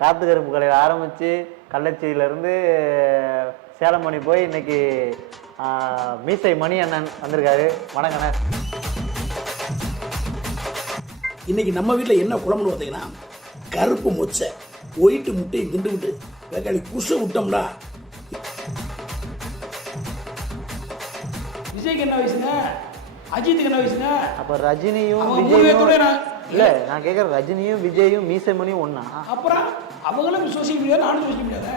காத்து கருப்பு கடையில் ஆரம்பித்து கள்ளச்சியிலேருந்து சேலமணி போய் இன்னைக்கு மீசை மணி அண்ணன் வந்திருக்காரு. வணக்கண்ணே. இன்னைக்கு நம்ம வீட்டில் என்ன குழம்புன்னு பார்த்தீங்கன்னா கருப்பு மொச்சை ஒயிட்டு முட்டையை கிண்டு விட்டு வேக்காளி குசை விட்டோம்னா. விஜய்க்கு என்ன வயசுங்க, அஜித்துக்கு என்ன வயசுங்க? அப்போ ரஜினியும் விஜயும் இல்லை, நான் கேட்குறேன் ரஜினியும் விஜயும் மீசை மணியும் ஒன்றா? அப்புறம் அவங்களும் சோசியல் மீடியா, நானும் சோசியல் மீடியாங்க.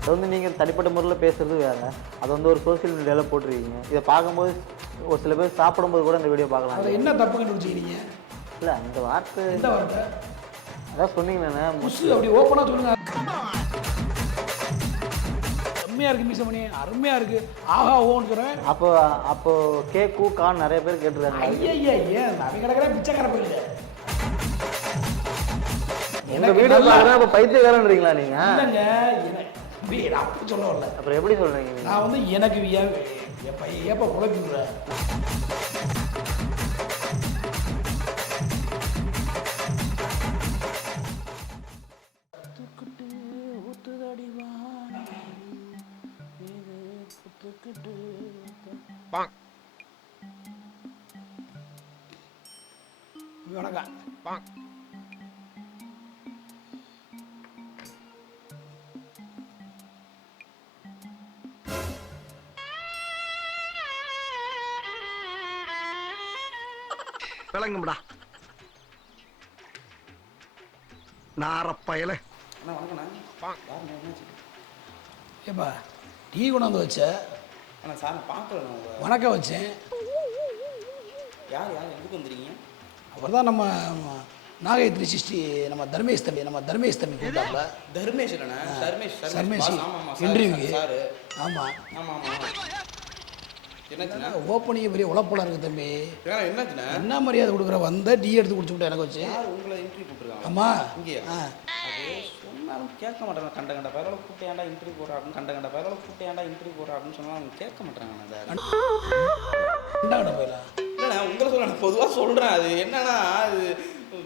அது வந்து நீங்கள் தனிப்பட்ட முறையில் பேசுறது வேறு, அது வந்து ஒரு சோசியல் மீடியாவில் போட்டிருக்கீங்க. இதை பார்க்கும்போது ஒரு சில பேர் சாப்பிடும்போது கூட இந்த வீடியோ பார்க்கலாம். அது என்ன தப்பு கண்டுபிடிச்சிக்கிறீங்க? இல்லை அந்த வார்த்தை எந்த வார்த்தை? அதான் சொன்னீங்கண்ணே, முசு அப்படி ஓப்பனாக சொல்லுங்க. அருமையாக இருக்குது மீசை மணி, அருமையாக இருக்குது, ஆஹா ஓன்னு சொல்கிறேன். அப்போ கேக்கு கான் நிறைய பேர் கேட்டுருக்காங்க. ஐயா ஏன் அவங்க கிடக்கிற பிச்சைக்கார போயிடுது. எனக்கு வீடியோ பார்க்குறேன் அப்போ பைத்தியக்காரன்றீங்களா நீங்கள்? இல்லைங்க, அப்படி சொல்ல வரல. அப்புறம் எப்படி சொல்கிறீங்க? நான் வந்து எனக்கு ஏப்பா குழப்பிடுற வணக்கம். விளங்கும்டா நாரப்பயல. ஏப்பா டீ கொண்டாந்து வச்ச? சார் பார்க்கல. வணக்கம் வச்சேன். யார் எதுக்கு வந்துருக்கீங்க? அவர் தான் நம்ம நாகை 360 நம்ம தர்மேஷ் தம்பி கூப்பிட்டாப்ல. தர்மேஷ் சர்மேஷ் இன்டர்வியூக்கு. ஆமாம் ஆமாம். என்னாச்சுண்ணா? ஓப்பனிங் பெரிய உழப்பலாம் இருக்குது தம்பி. என்னாச்சுண்ணா? என்ன மரியாதை கொடுக்குற? வந்த டீ எடுத்து குடிச்சுட்டு எனக்கு வச்சு. உங்களை இன்டர்வியூ கூப்பிட்டுருக்காங்க. ஆமாம் இங்கேயா? அது சொன்னாலும் கேட்க மாட்டாங்க. கண்ட பேரோட கூப்பிட்டேன்டா இன்டர்வியூ போடுற அப்படின்னு, கண்ட பேரோட கூப்பிட்டேன்டா இன்டர்வியூ போடுற அப்படின்னு சொன்னால் அவங்க கேட்க மாட்டாங்கண்ணா. சார் போயிடலாம். இல்லைண்ணா உங்களை சொல்ல நான் பொதுவாக சொல்கிறேன். அது என்னன்னா அது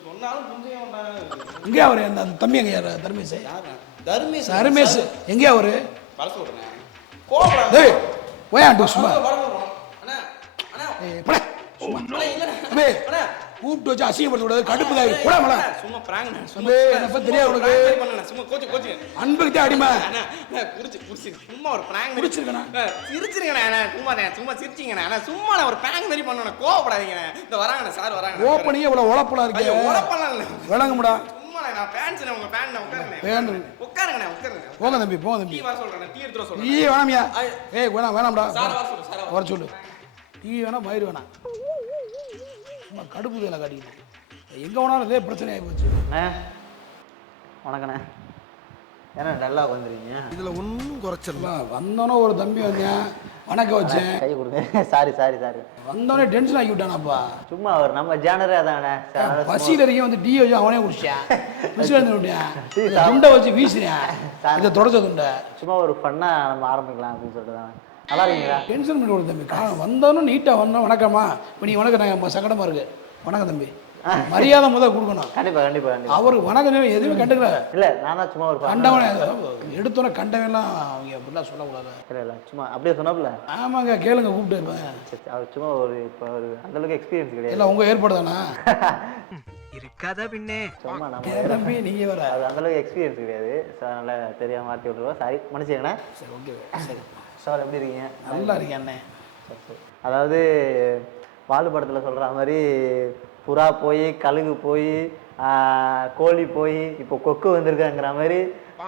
சொன்னாலும் புரிஞ்சுக்க மாட்டாங்க. எங்கேயா அவர் அந்த தம்பி எங்கேயா தர்மேஷ்? யார்? தர்மேஷ் எங்கேயா அவரு? வர சொல்கிறேன். கோபப்படாது. போயாண்டு சும்மா அண்ணா கூப்பிட்டு வச்சு அசிங்கப்படுத்த கூடாது. கடுப்பு தான் கூட மல. சும்மா பிராங்க் என்னப்ப தெரியாது உனக்கு? சும்மா கோச்சு அன்புக்கு அடிமை. குடிச்சு சும்மா ஒரு பிராங்க் குடிச்சிருக்கேன். சிரிச்சிருங்கண்ணா. சும்மா சிரிச்சிங்கண்ணா. சும்மா நான் ஒரு பிராங்க் மாதிரி பண்ணணும். கோவப்படாதீங்கண்ணா. இந்த வராங்கண்ணா சார் வராங்க. ஓப்பனிங் இவ்வளவு உழப்பலா இருக்கு. உழப்பலாம் இல்லை விளங்கும்டா. சும்மா நான் ஃபேன்ஸ் உங்க ஃபேன் உட்காருங்க. உட்காருங்க. போங்க தம்பி போங்க தம்பி. டீ வர சொல்றேன். டீ எடுத்துற சொல்றேன். டீ வேணாமியா? ஏய் வேணாம்டா. சார் வர சொல்லு. சார் வர சொல்லு. டீ வேணாம் மயிறு வேணாம். சும்மா கடுப்பு வேலை காட்டிக்கிட்டு எங்கே வேணாலும் இதே பிரச்சனை ஆகி போச்சு. வணக்கண்ணே. ஏன்னா நல்லா வந்துருக்கீங்க. இதில் ஒன்றும் குறைச்சிடலாம். வந்தோன்னே ஒரு தம்பி வந்தேன், வணக்கம் வச்சேன். கை கொடுங்க. சாரி வந்தோடனே டென்ஷன் ஆக்கி விட்டானாப்பா. சும்மா அவர் நம்ம ஜேனரே அதானே. பசியில் இருக்க வந்து டீ வச்சு அவனே குடிச்சேன். பிடிச்சி விட்டேன், துண்டை வச்சு வீசுறேன். இதை தொடச்ச துண்டை சும்மா ஒரு ஃபன்னாக நம்ம ஆரம்பிக்கலாம் அப்படின்னு சொல்லிட்டு தான். நல்லா இருக்கீங்களா? டென்ஷன் பண்ணி ஒரு தம்பி வந்தோன்னு நீட்டாக வந்தோம். வணக்கம்மா இப்போ நீ வணக்கம் நாங்கள் சங்கடமாக இருக்கு. வணக்கம் தம்பி, மரியாதை முதல் கொடுக்கணும். கண்டிப்பாக அவருக்கு வணக்கம் எதுவுமே கண்டுக்கல. இல்லை நான் தான் சும்மா ஒரு கண்டவனே எடுத்தோன்னே கண்டவெல்லாம் அவங்க அப்படிலாம் சொல்லக்கூடாது. இல்லை சும்மா அப்படியே சொன்னாப்புல. ஆமாங்க கேளுங்க கூப்பிட்டு இருப்பேன். அவர் சும்மா ஒரு இப்போ ஒரு அந்தளவுக்கு எக்ஸ்பீரியன்ஸ் கிடையாது. இல்லை உங்கள் ஏற்பாடு தானே இருக்காதா பின்னே. சும்மா நம்ம தம்பி நீங்கள் வேற. அது அந்தளவுக்கு எக்ஸ்பீரியன்ஸ் கிடையாது. ஸோ அதனால் தெரியாமல் மாற்றி விட்ருவோம். சாரி மன்னிச்சுங்கண்ணே. சரி ஓகே. சரி சார் எப்படி இருக்கீங்க? நல்லா இருக்கேன் அண்ணே. சரி. அதாவது பாலு படத்தில் சொல்கிற மாதிரி புறா போய் கழுகு போய் கோழி போய் இப்போ கொக்கு வந்திருக்காங்கிற மாதிரி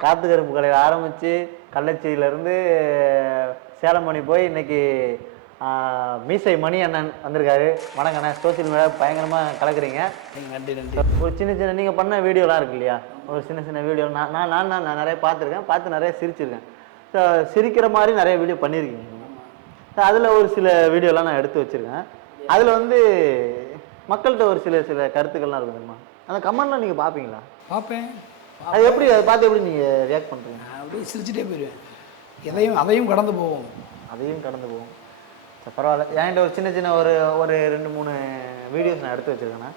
காத்து கருப்பு கடையில் ஆரம்பித்து கள்ளச்சியிலேருந்து சேலமணி போய் இன்னைக்கு மீசை மணி அண்ணன் வந்திருக்காரு. வணக்கண்ணே. சோசியல் மீடியா பயங்கரமாக கலக்குறீங்க. நன்றி. ஒரு சின்ன நீங்கள் பண்ண வீடியோலாம் இருக்கு இல்லையா, ஒரு சின்ன வீடியோ நான் நிறைய பார்த்துருக்கேன், பார்த்து நிறைய சிரிச்சிருக்கேன். ஸோ சிரிக்கிற மாதிரி நிறைய வீடியோ பண்ணியிருக்கீங்க. அதில் ஒரு சில வீடியோலாம் நான் எடுத்து வச்சுருக்கேன். அதில் வந்து மக்கள்கிட்ட ஒரு சில கருத்துக்கள்லாம் இருக்கும் தெரியுமா? அந்த கமெண்ட்லாம் நீங்கள் பார்ப்பீங்களா? பார்ப்பேன். அது எப்படி அதை பார்த்து எப்படி நீங்கள் ரியாக்ட் பண்ணுறீங்க? அப்படியே சிரிச்சுட்டே போயிடுவேன். அதையும் கடந்து போவோம். சரி பரவாயில்ல. என்கிட்ட ஒரு சின்ன ஒரு 2-3 வீடியோஸ் நான் எடுத்து வச்சுருக்கேண்ணா.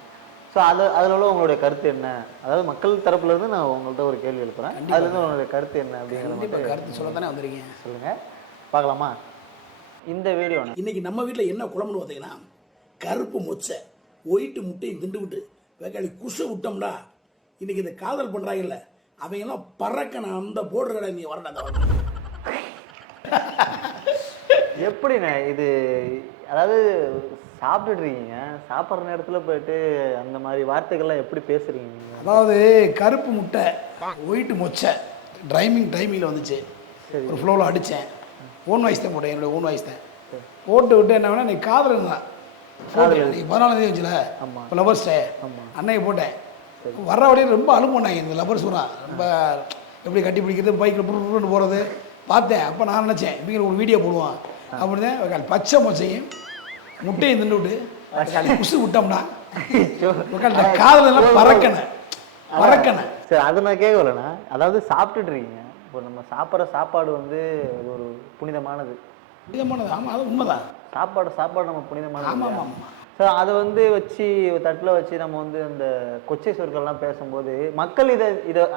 ஸோ அதில் உள்ள உங்களுடைய கருத்து என்ன? அதாவது மக்கள் தரப்புல இருந்து நான் உங்கள்கிட்ட ஒரு கேள்வி எழுப்புறேன், அதுல இருந்து உங்களுடைய கருத்து என்ன அப்படிங்கிற கருத்து சொல்ல தானே வந்திருக்கீங்க. சொல்லுங்க, பார்க்கலாமா இந்த வீடியோ? இன்னைக்கு நம்ம வீட்டில் என்ன குழம்புன்னு பார்த்தீங்கன்னா, கருப்பு மொச்சை ஒயிட்டு முட்டையும் திண்டு விட்டு வேக்காளி குஷை விட்டோம்னா, இன்னைக்கு இந்த காதல் பண்றாங்கல்ல அவங்கெல்லாம் பறக்கணும். அந்த போடுற கடை நீ வரணும். எப்படிண்ணே இது? அதாவது சாப்பிட்டுட்டு இருக்கீங்க, சாப்பிட்ற நேரத்தில் போயிட்டு அந்த மாதிரி வார்த்தைகள்லாம் எப்படி பேசுறீங்க நீங்கள்? அதாவது கருப்பு முட்டை ஒயிட்டு மொச்சை டைமிங்கில் வந்துச்சு. ஒரு ஃப்ளோவில் அடித்தேன். ஓன் வாய்ஸ் தான் போட்டேன், என்னோட ஓன் வாய்ஸ் தான் போட்டு விட்டு என்ன வேணா நீ காதல் தான் நீ 14 வச்சுல இப்போ லவர்ஸ் டே அன்னைக்கு போட்டேன். வர்ற வழியே ரொம்ப அழுகுனாங்க இந்த லவர்ஸ் பூரா. ரொம்ப எப்படி கட்டி பிடிக்கிறது, பைக்கில் புருன்னு போகிறது பார்த்தேன். அப்போ நான் நினச்சேன் இவங்க ஒரு வீடியோ போடுவான் அப்படிதான். பச்சை மொச்சையும் முட்டையும் தின்னு விட்டு குசு விட்டோம்னா காதல் எல்லாம் பறக்கணும். சரி, அது நான் கேட்கலண்ணா. அதாவது சாப்பிட்டுட்டு இருக்கீங்க, இப்போ நம்ம சாப்பிட்ற சாப்பாடு வந்து அது ஒரு புனிதமானது. ஆமாம், அது உண்மைதான். சாப்பாடு நம்ம புனிதமானது. ஆமாம் ஆமாம். ஸோ அதை வந்து வச்சு தட்டில் வச்சு நம்ம வந்து அந்த கொச்சை சொற்கள்லாம் பேசும்போது மக்கள் இதை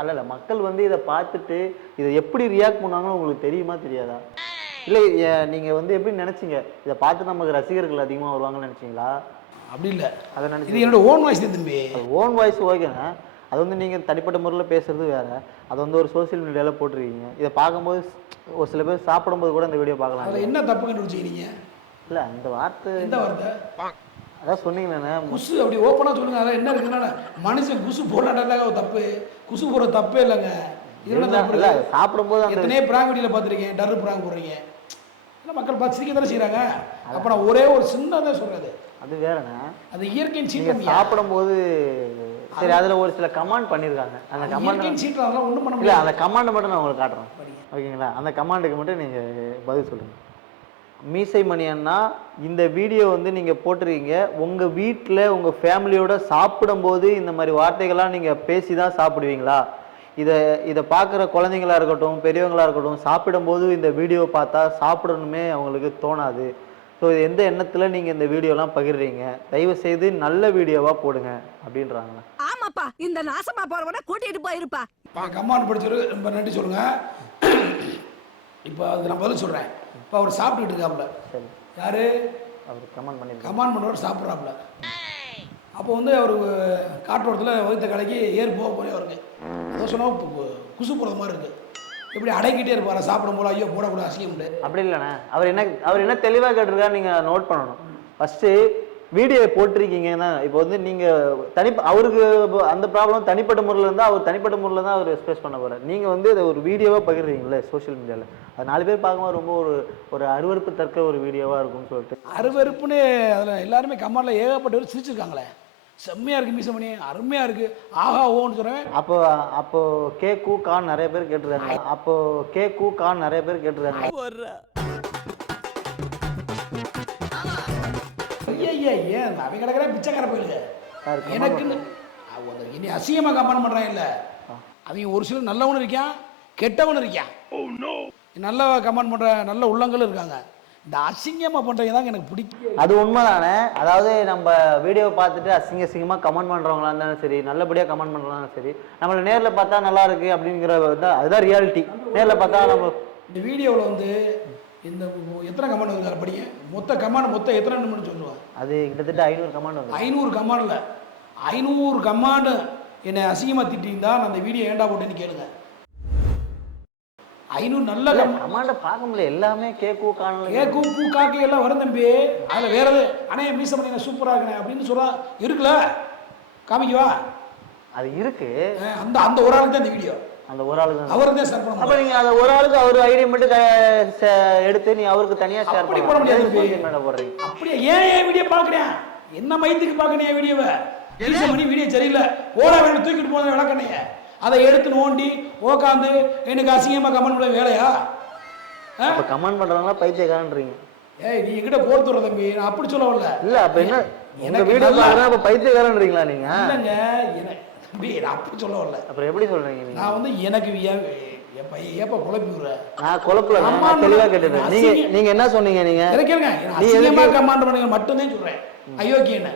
அல்ல மக்கள் வந்து இதை பார்த்துட்டு இதை எப்படி ரியாக்ட் பண்ணுவாங்கன்னு உங்களுக்கு தெரியுமா தெரியாதா? இல்லை நீங்கள் வந்து எப்படி நினச்சிங்க, இதை பார்த்து நமக்கு ரசிகர்கள் அதிகமாக வருவாங்கன்னு நினச்சிங்களா? அப்படி இல்லை, அதை நினச்சி இது என்னோட ஓன் வாய்ஸ் தான் தம்பி. ஓன் வாய்ஸ் ஓகேண்ணா. அது வந்து நீங்கள் தனிப்பட்ட முறையில் பேசுறது வேறு, அது வந்து ஒரு சோசியல் மீடியாவில் போட்டிருக்கீங்க. இதை பார்க்கும்போது ஒரு சில பேர் சாப்பிடும்போது கூட இந்த வீடியோ பார்க்கலாம். அதில் என்ன தப்பு கண்டுபிடிச்சிக்கிறீங்க? இல்லை அந்த வார்த்தை எந்த வார்த்தை? அதான் சொன்னீங்களேண்ணே குசு அப்படி ஓப்பனாக சொல்லுங்க. அதில் என்ன இருக்குன்னா மனுஷன் குசு போடாட்டாங்க தப்பு. குசு போடுற தப்பே இல்லைங்க. இல்லை சாப்பிடும்போது அந்த எத்தனையோ பிராங்க் வீடியோவில் பார்த்துருக்கேன். டர்ரு பிராங்க் போடுறீங்க, இல்லை மக்கள் பார்த்து சிரிக்க தானே செய்கிறாங்க. அப்போ நான் ஒரே ஒரு சின்னதாக சொல்கிறது, அது வேறண்ணா. அது இயற்கையின் சீட்டம். சாப்பிடும்போது சரி, அதில் ஒரு சில கமாண்ட் பண்ணியிருக்காங்க. அந்த கமாண்ட் சீட்டம் அதெல்லாம் ஒன்றும் பண்ண இல்லை, அந்த கமாண்டை மட்டும் நான் உங்களுக்கு காட்டுறேன், ஓகேங்களா? அந்த கமாண்டுக்கு மட்டும் நீங்கள் பதில் சொல்லுங்கள். மீசை மணி அண்ணா, இந்த வீடியோ வந்து நீங்கள் போட்டிருக்கீங்க, உங்கள் வீட்டில் உங்கள் ஃபேமிலியோட சாப்பிடும்போது இந்த மாதிரி வார்த்தைகள்லாம் நீங்கள் பேசி தான் சாப்பிடுவீங்களா? இதை பார்க்குற குழந்தைங்களா இருக்கட்டும் பெரியவங்களா இருக்கட்டும் சாப்பிடும்போது இந்த வீடியோ பார்த்தா சாப்பிடணுமே அவங்களுக்கு தோணாது. ஸோ இது எந்த எண்ணத்தில் நீங்கள் இந்த வீடியோலாம் பகிர்றீங்க, தயவு செய்து நல்ல வீடியோவாக போடுங்க அப்படின்றாங்க. ஆமாப்பா, இந்த நாசமா போறவன கூட்டிட்டு போயிருப்பா. கமாண்ட் படிச்சது ரொம்ப நன்றி சொல்லுங்க. இப்போ அது நான் பதில் சொல்கிறேன். இப்போ அவர் சாப்பிட்டுக்கிட்டு இருக்காப்புல. சரி, யாரு? அவர் கமாண்ட் பண்ணுவார் சாப்பிட்றாப்புல. அப்போ வந்து அவர் காற்றோரத்தில் வகுத்த கடைக்கு ஏறி போக போகிறே அவருக்கு ஏதோ சொன்னால் குசு போடுற மாதிரி இருக்குது. எப்படி அடைக்கிட்டே இருப்பார் சாப்பிடும் போல, ஐயோ போடக்கூடாது அசிங்கம்ட்டு. அப்படி இல்லைண்ணே, அவர் என்ன தெளிவாக கேட்டிருக்காரு நீங்கள் நோட் பண்ணணும். ஃபஸ்ட்டு வீடியோ போட்டிருக்கீங்கன்னா இப்போ வந்து நீங்கள் அவருக்கு அந்த ப்ராப்ளம் தனிப்பட்ட முறையில் இருந்தால் அவர் தனிப்பட்ட முறையில் தான் அவர் எக்ஸ்பிரஸ் பண்ண போகிறார். நீங்கள் வந்து இதை ஒரு வீடியோவாக பகிர்றீங்களே சோஷியல் மீடியாவில், அது 4 பேர் பார்க்கும்போது ரொம்ப ஒரு அருவருப்பு தக்க ஒரு வீடியோவாக இருக்கும்னு சொல்லிட்டு அருவருப்புன்னு அதில் எல்லாருமே கமாண்டில் ஏகப்பட்டவர் சிரிச்சிருக்காங்களே. செம்மையாக இருக்குது மீசமணி, அருமையாக இருக்குது, ஆஹா ஓன்னு சொல்கிறேன். அப்போ கேக்கு கான் நிறைய பேர் கேட்டுருக்காங்க. ஏன் அவன் கிடக்கிற பிச்சைக்கார போயிடுங்க எனக்குன்னு இனி அசிங்கமாக கமெண்ட் பண்ணுறான். இல்லை, அவங்க ஒரு சிலர் நல்லவனு இருக்கான், கெட்டவனு இருக்கான். நல்ல கமெண்ட் பண்ணுற நல்ல உள்ளங்களும் இருக்காங்க. இந்த அசிங்கமாக பண்ணுறவங்க தாங்க எனக்கு பிடிக்கும். அது உண்மைதானே. அதாவது நம்ம வீடியோவை பார்த்துட்டு அசிங்கமாக கமெண்ட் பண்ணுறவங்களா இருந்தாலும் சரி, நல்லபடியாக கமெண்ட் பண்ணுறவங்களும் சரி, நம்மளை நேரில் பார்த்தா நல்லா இருக்கு அப்படிங்கிறது அதுதான் ரியாலிட்டி. நேரில் பார்த்தா நம்ம இந்த வீடியோவில் வந்து இந்த எத்தனை கமெண்ட் வந்துருக்காரு படிங்க. மொத்தம் எத்தனை நிமிடம் சொல்லுவாங்க? அது கிட்டத்தட்ட 500 கமெண்ட் வந்து 500 கமெண்டில் 500 கமெண்டு என்னை அசிங்கமாக திட்டிருந்தா நான் அந்த வீடியோ ஏண்டா போட்டேன்னு கேளுங்க. 500 நல்ல கமெண்டை பார்க்க முடியல, எல்லாமே கேக்கு பூ காக்கை எல்லாம் வரும் தம்பி. அதில் வேற எது அண்ணே மீச பண்ணி சூப்பராக இருக்கணே அப்படின்னு சொல்ல இருக்குல்ல, காமிக்குவா? அது இருக்கு. அந்த ஒரு ஆளுக்கு தான் இந்த வீடியோ, அந்த ஒரு ஆளுக்கு அவருக்கு தான் ஷேர் பண்ணணும். அப்ப நீங்க அந்த ஒரு ஆளுக்கு அவர் ஐடி மட்டும் எடுத்து நீ அவருக்கு தனியா ஷேர் பண்ண முடியாது. அப்படியே ஏன் வீடியோ பார்க்கறேன்? என்ன மைத்துக்கு பார்க்கணும் வீடியோவை? மீச பண்ணி வீடியோ சரியில்லை ஓட வேணும் தூக்கிட்டு போன விளக்கணைய அதை எடுத்து நோண்டி உட்காந்து எனக்கு அசிங்கமா கமெண்ட் பண்ண வேலையா? கமெண்ட் பண்றவங்களா பைத்தியக்காரன்றீங்க. ஏய், நீ எங்கிட்ட போர் தர தம்பி, நான் அப்படி சொல்ல வரல. இல்ல அப்ப என்ன எனக்கு வீடியோ பாக்குறா அப்ப பைத்தியக்காரன்றீங்களா நீங்க? இல்லங்க தம்பி, நான் அப்படி சொல்ல வரல. அப்புறம் எப்படி சொல்றீங்க நீங்க? நான் வந்து எனக்கு ஏப்ப குழப்பி விடுற. நான் குழப்பல, நான் தெளிவா கேட்டேன். நீங்க என்ன சொன்னீங்க? நீங்க கேளுங்க, அசிங்கமா கமெண்ட் பண்ணுங்க மட்டும் தான் சொல்றேன். அயோக்கியன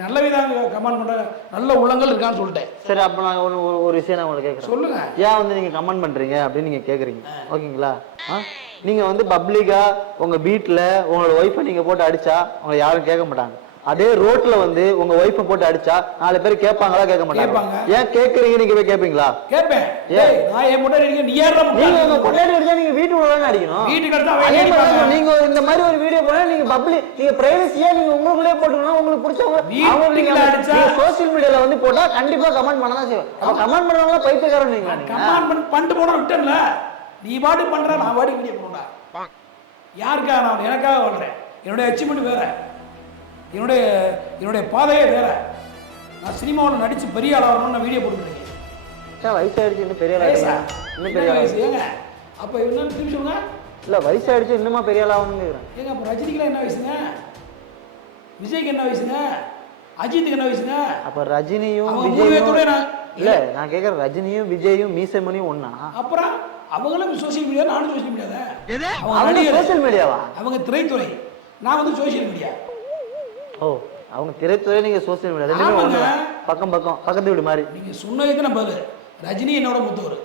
நல்ல விதம் கமெண்ட் பண்ணுற நல்ல உள்ளங்கள் இருக்கான்னு சொல்லிட்டேன். சரி, அப்போ நான் ஒரு விஷயம் நான் உங்களுக்கு கேட்குறேன். சொல்லுங்க. ஏன் வந்து நீங்கள் கமெண்ட் பண்ணுறீங்க அப்படின்னு நீங்கள் கேட்குறீங்க, ஓகேங்களா? நீங்கள் வந்து பப்ளிக்காக உங்கள் வீட்டில் உங்களோட ஒய்ஃபை நீங்கள் போட்டு அடித்தா உங்களை யாரும் கேட்க மாட்டாங்க. அதே ரோட்ல வந்து உங்க ஒய்ஃபை போட்டு அடிச்சா 4 பேர் கேட்பாங்களா கேட்க மாட்டாங்க? ஏன் கேட்குறீங்க? நீங்க போய் கேட்பீங்களா? கேட்பேன். நான் என் பொண்டாட்டி அடிக்க நீ யாரா? நீங்க உங்க பொண்டாட்டி அடிச்சா நீங்க வீட்டுக்குள்ள தானே அடிக்கணும். வீட்டுக்கு அடிச்சா நீங்க இந்த மாதிரி ஒரு வீடியோ போனா நீங்க பப்ளிக் நீங்க பிரைவசியா நீங்க உங்களுக்குள்ளே போட்டுக்கணும். உங்களுக்கு பிடிச்சவங்க அவங்க நீங்க அடிச்சா சோஷியல் மீடியால வந்து போட்டா கண்டிப்பா கமெண்ட் பண்ண தான் செய்வோம். அப்ப கமெண்ட் பண்றவங்க பைத்தியக்காரன் நீங்க. கமெண்ட் பண்ணிட்டு போனா விட்டேன்ல, நீ பாட்டு பண்ற நான் பாட்டு வீடியோ போடுறேன். யாருக்காக? நான் எனக்காக வாழ்றேன். என்னோட அச்சீவ்மெண்ட் வேற, என்னுடைய பாதையே வேற. நான் சினிமாவில் நடிச்சு பெரிய ஆளாகணும்னு நான் வீடியோ போட்டுருக்கேன். வயசாயிடுச்சு, இன்னும் பெரிய ஆளா? இன்னும் பெரிய வயசு ஏங்க? அப்போ என்ன திரும்பி சொல்லுங்க. இல்லை, வயசாயிடுச்சு, இன்னுமா பெரிய ஆளாகணும்னு கேட்குறேன். ஏங்க அப்போ ரஜினிக்கெல்லாம் என்ன வயசுங்க? விஜய்க்கு என்ன வயசுங்க? அஜித்துக்கு என்ன வயசுங்க? அப்போ ரஜினியும் விஜயும் இல்லை, நான் கேட்குறேன், ரஜினியும் விஜயும் மீசமணியும் ஒன்னா? அப்புறம் அவங்களும் சோசியல் மீடியா, நானும் சோசியல் மீடியா தான். அவங்க சோசியல் மீடியாவா? அவங்க திரைத்துறை, நான் வந்து சோசியல் மீடியா. ஓ, அவங்க திரைத்துறை, நீங்க சோசியல் மீடியா. பக்கம் பக்கம் பக்கத்து வீடு மாதிரி. நீங்க சொன்னதுக்கு நான் பதில். ரஜினி என்னோட மூத்தவர்,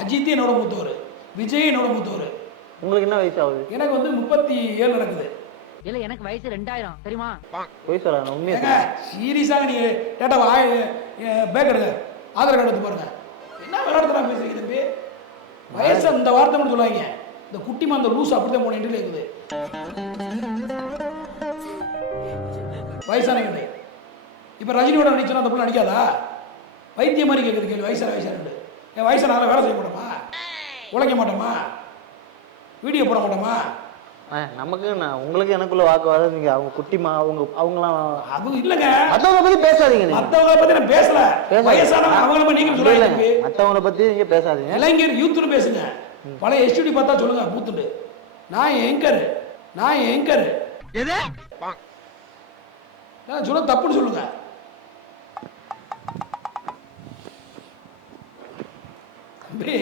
அஜித் என்னோட மூத்தவர், விஜய் என்னோட மூத்தவர். உங்களுக்கு என்ன வயசு ஆகுது? எனக்கு வந்து 37 நடக்குது. இல்ல, எனக்கு வயசு 2000 தெரியுமா? போய் சொல்றாங்க உண்மையா? சீரியஸாக நீங்க டேட்டாவா பேக் எடுங்க, ஆதார் கார்டு எடுத்து பாருங்க. என்ன விளையாடுறா பேசுறீங்க தம்பி? வயசு அந்த வார்த்தை மட்டும் சொல்லாங்க. இந்த குட்டிமா அந்த லூஸ் அப்படித்தான் போன இன்டர்வியூ இருக்குது. வயசானவங்க இப்போ ரஜினியோட நடிச்சா அந்த பிள்ளை நடிக்காதா? வைத்திய மாதிரி கேட்குது கேள்வி. வயசான என் வயசான வேலை செய்ய மாட்டோமா? உழைக்க மாட்டோமா? வீடியோ போட மாட்டோமா? நமக்கு உங்களுக்கு எனக்குள்ள வாக்குவாதம். நீங்க அவங்க குட்டிமா அவங்களாம் அது இல்லைங்க. மற்றவங்களை பத்தி பேசாதீங்க. மற்றவங்களை பத்தி நான் பேசல. வயசானவங்க அவங்கள நீங்க சொல்லுங்க. மற்றவங்களை பத்தி நீங்க பேசாதீங்க. இளைஞர் யூத்துன்னு பேசுங்க. பழைய எஸ்டிடி பார்த்தா சொல்லுங்க பூத்துட்டு. நான் ஏங்கர் எது சொல்ல தப்புன்னு சொல்லுங்க. தம்பி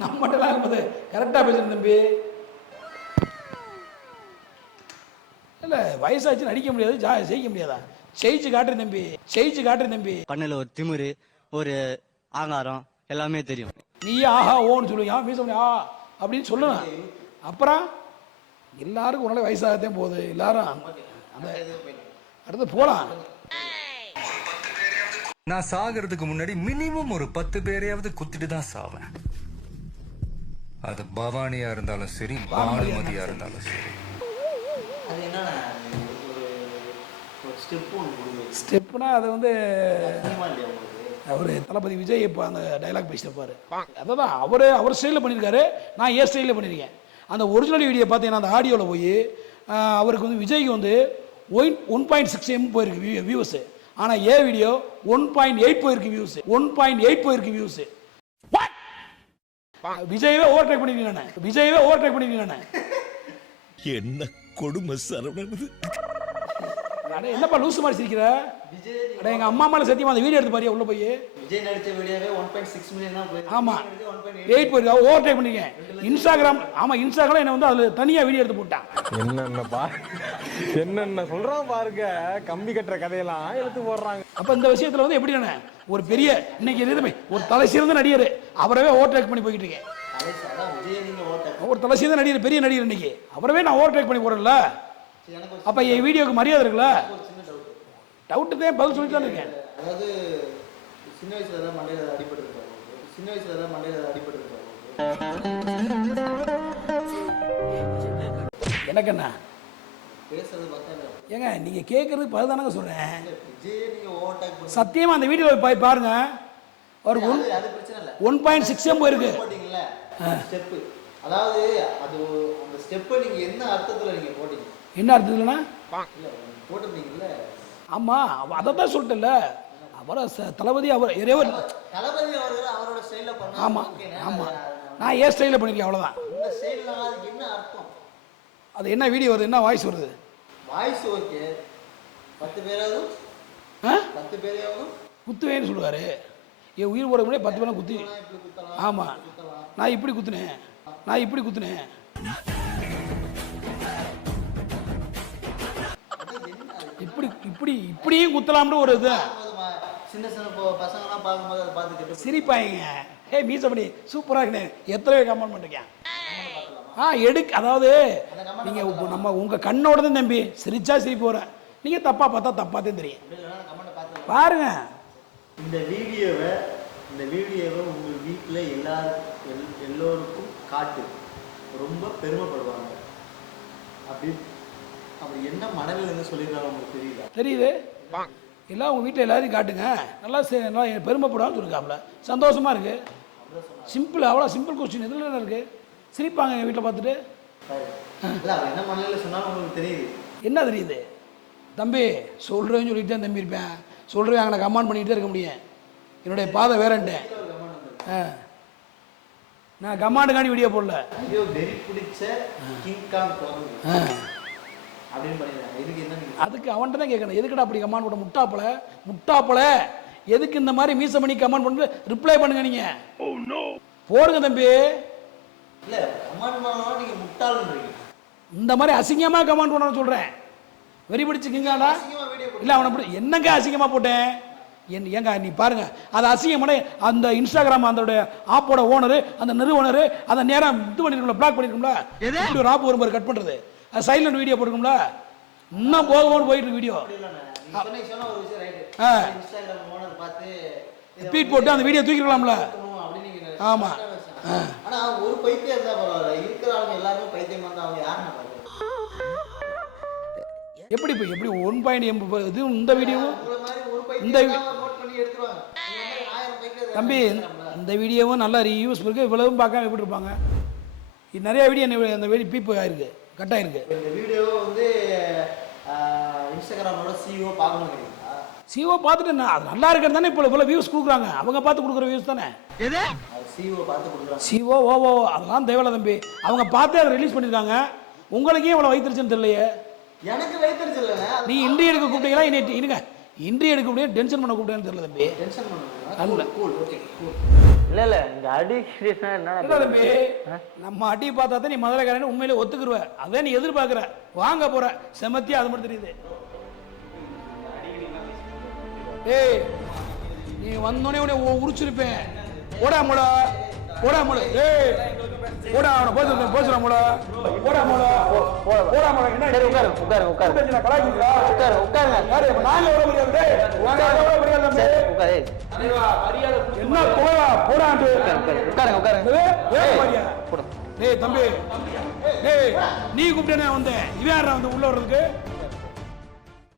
நம்மகிட்டலாம் இருக்கும்போது கரெக்டாக பேசுறேன் தம்பி. இல்லை வயசாச்சு நடிக்க முடியாது, செய்ய முடியாதா? ஜெயிச்சு காட்டுறேன் தம்பி. பண்ணல ஒரு திமிரு, ஒரு ஆங்காரம் எல்லாமே தெரியும். நீ ஆஹா ஓன்னு சொல்லுங்க, பேச முடியா அப்படின்னு சொல்லணும். அப்புறம் எல்லாருக்கும் ஒரு நாள் வயசாகத்தான் போகுது. எல்லாரும் அந்த அடுத்து போலாம். நான் சாகிறதுக்கு முன்னாடி மினிமம் ஒரு 10 பேரையாவது குத்திட்டு தான் சாவேன். அது பவானியா இருந்தாலும் சரி, பானுமதியா இருந்தாலும் சரி. அது என்னன்னா ஸ்டெப்னா அது வந்து அவர் தளபதி விஜய் இப்போ அந்த டைலாக் பேசியிருப்பாரு. அதான் அவர் ஸ்டைலில் பண்ணியிருக்காரு, நான் ஏன் ஸ்டைலில் பண்ணியிருக்கேன். அந்த ஒரிஜினல் வீடியோ பார்த்தீங்கன்னா அந்த ஆடியோவில் போய் அவருக்கு வந்து விஜய்க்கு வந்து 1.6 M போயிருக்கு வியூஸ். ஆனால் ஏ வீடியோ 1.8 போயிருக்கு வியூஸ். 1.8 போயிருக்கு வியூஸ். விஜயவே ஓவர்டேக் பண்ணிருக்கீங்க. என்ன கொடுமை சரவணன். என்னப்பா லூசு மாதிரி சிரிக்கிற? எங்க அம்மா மேல சத்தியமா அந்த வீடியோ எடுத்து பாரியா உள்ள போய். விஜய் நடிச்ச வீடியோவே 1.6 மில்லியன் தான் போயிருக்கு. ஆமா 8 போயிருக்கு. ஓவர்டேக் பண்ணிருக்கேன். இன்ஸ்டாகிராம் என்ன வந்து அதுல தனியா வீடியோ எடுத்து போட்டான். என்னென்ன சொல்றான் பாருங்க, கம்பி கட்டுற கதையெல்லாம் எடுத்து போடுறாங்க. அப்ப இந்த விஷயத்துல வந்து எப்படி ஒரு பெரிய இன்னைக்கு எதுவுமே ஒரு தலை சிறந்த நடிகர் அவரவே ஓவர்டேக் பண்ணி போய்கிட்டு இருக்கேன். ஒரு தலை சிறந்த நடிகர், பெரிய நடிகர், இன்னைக்கு அவரவே நான் ஓவர்டேக் பண்ணி போறேன்ல. அப்ப என் வீடியோக்கு மரியாதை இருக்குல்ல? டவுட் தான், பதில் சொல்லிட்டு தான் இருக்கேன். அதாவது சின்ன வயசுல தான் மண்டையில அடிபட்டு எனக்கு என்ன பேசுறது பார்த்தா ஏங்க நீங்க கேட்கறது பதில் சொல்றேன். சத்தியமா அந்த வீடியோவில் போய் பாருங்க. அவருக்கு 1.6 M போயிருக்கு. ஸ்டெப், அதாவது அது அந்த ஸ்டெப்பை நீங்க என்ன அர்த்தத்துல நீங்க போட்டீங்க? என்ன அர்த்தத்துலனா போட்டுருந்தீங்கல்ல? ஆமா, அதை தான் சொல்லிட்டேன்ல. அவரை தளபதி இறைவன் தளபதி அவரோட ஸ்டைல்ல பண்ணா. ஆமா ஆமா, நான் ஏன் ஸ்டைல்ல பண்ணிருக்கேன், அவ்வளவுதான். இந்த ஸ்டைல்ல அதுக்கு என்ன அர்த்தம்? அது என்ன வீடியோ வருது, என்ன வாய்ஸ் வருது? Voice okay. 10 பேராவது குத்துவேன்னு சொல்லுவாரு. என் உயிர் போட முடியாது 10 பேரும் குத்தி. ஆமா, நான் இப்படி குத்துனேன். இப்படி இப்படியும் குத்தலாம்னு ஒரு இது சின்ன சின்ன பசங்கலாம் பார்க்கும்போது அதை பார்த்துக்கிட்டு சிரிப்பாங்க. மீசப்படி சூப்பராக இருக்குண்ணே, எத்தனை கமெண்ட் பண்ணுறீங்க. அதாவது நீங்கள் நம்ம உங்கள் கண்ணோட தான் தம்பி சிரிச்சா சிரிப்பு வர, நீங்கள் தப்பாக பார்த்தா தப்பாக தான் தெரியும். பாருங்க இந்த வீடியோவை உங்கள் வீட்டில் எல்லோருக்கும் காட்டு, ரொம்ப பெருமைப்படுவாங்க. அப்படி என்ன மனநிலை சொல்லியிருக்காங்க உங்களுக்கு தெரியல? தெரியுது. எல்லாம் உங்கள் வீட்டில் எல்லாரையும் காட்டுங்க, நல்லா நல்லா பெருமைப்படாமல் சொல்லிருக்காப்புல. சந்தோஷமாக இருக்குது. சிம்பிள், அவ்வளோ சிம்பிள் கொஸ்டின். இதில் என்ன இருக்குது? சிரிப்பாங்க எங்கள் வீட்டில் பார்த்துட்டு. என்ன மனநிலை சொன்னாலும் உங்களுக்கு தெரியுது. என்ன தெரியுது தம்பி? சொல்கிறேன்னு சொல்லிட்டு தான் தம்பி இருப்பேன். சொல்கிறேன் அங்கே நான் கமெண்ட் பண்ணிகிட்டு தான் இருக்க முடியும். என்னுடைய பாதை வேறன்ட்டேன். நான் கமாண்டுக்காண்டி வீடியோ போடல. ஐயோ வெறி பிடிச்ச கிங் காங் அப்படின்னு பண்ணிடுறாங்க. இதுக்கு என்ன? அதுக்கு அவன்கிட்ட தான் கேட்கணும், எதுக்குடா அப்படி கமாண்ட் போட? முட்டாப்பல எதுக்கு இந்த மாதிரி மீச பண்ணி கமாண்ட் பண்ணி ரிப்ளை பண்ணுங்க. நீங்கள் போடுங்க தம்பி. இல்லை கமாண்ட் பண்ணாலும் நீங்கள் முட்டாளுன்றீங்க. இந்த மாதிரி அசிங்கமாக கமாண்ட் பண்ணணும்னு சொல்கிறேன். வெறி பிடிச்சி கிங்காடா இல்லை அவனை அப்படி என்னங்க அசிங்கமாக போட்டேன்? ஏங்க நீ பாருங்க, அது அசிங்கமான அந்த இன்ஸ்டாகிராம் அந்த ஆப்போட ஓனரு, அந்த நிறுவனர் அதை நேரம் இது பண்ணிருக்கோம்ல, பிளாக் பண்ணிருக்கோம்ல. இப்படி ஒரு ஆப் வரும்போது கட் பண்ணுறது, அது சைலண்ட் வீடியோ போட்டுக்கோம்ல. இன்னும் போகணும்னு போயிட்டு இருக்கு வீடியோ. ட்வீட் போட்டு அந்த வீடியோ தூக்கிடலாம்ல. ஆமாம். ஆனால் ஒரு பைத்தியம் இருந்தால் பரவாயில்ல, இருக்கிற ஆளுங்க எல்லாருமே பைத்தியம் வந்தால் அவங்க யாருன்னு எப்படி 1.80 இது இந்த வீடியோவும் இந்த தம்பி இந்த வீடியோவும் நல்லா ரிவ்யூஸ் இருக்குது. இவ்வளவும் பார்க்காம எப்படி இருப்பாங்க? இது நிறைய வீடியோ அந்த வீடியோ பீப்பு ஆயிருக்கு, கட் ஆயிருக்கு. இந்த வீடியோவை வந்து இன்ஸ்டாகிராமோட சிஓ பார்க்கணும். சிஓ பார்த்துட்டு அது நல்லா இருக்கிறது தானே இப்போ இவ்வளோ வியூஸ் கொடுக்குறாங்க. அவங்க பார்த்து கொடுக்குற வியூஸ் தானே. சிஓ பார்த்து கொடுக்குறாங்க. சிஓ ஓ அதெல்லாம் தேவையில்ல தம்பி. அவங்க பார்த்து அதை ரிலீஸ் பண்ணியிருக்காங்க. உங்களுக்கே இவ்வளோ வைத்திருச்சுன்னு தெரியலையே. எனக்கு வைத்திருச்சு இல்லைங்க. நீ இன்ட்ரி எடுக்க கூப்பிட்டீங்களா? இருங்க, இன்ட்ரி எடுக்க கூப்பிட்டீங்க, டென்ஷன் பண்ண கூப்பிட்டேன்னு தெரியல தம்பி. டென்ஷன் பண்ணுங்க. இல்லை இங்கே அடி என்ன தம்பி, நம்ம அடி பார்த்தா தான் நீ மதுரைக்காரன்னு உண்மையிலே ஒத்துக்குருவ. அதான் நீ எதிர்பார்க்குற. வாங்க போற செமத்தியா அது மட்டும் தெரியுது. ஏய் நீ வந்தோடனே உன்னை உரிச்சிருப்பேன். ஓடா முளை. ஏய் ஓடா அவனை போச்சுடா முளை. ஓடா முளை. என்ன என்ன தம்பி? நீ கூப்பிட்டே வந்தேன். இவன் யாரா வந்து உள்ள வர்றதுக்கு?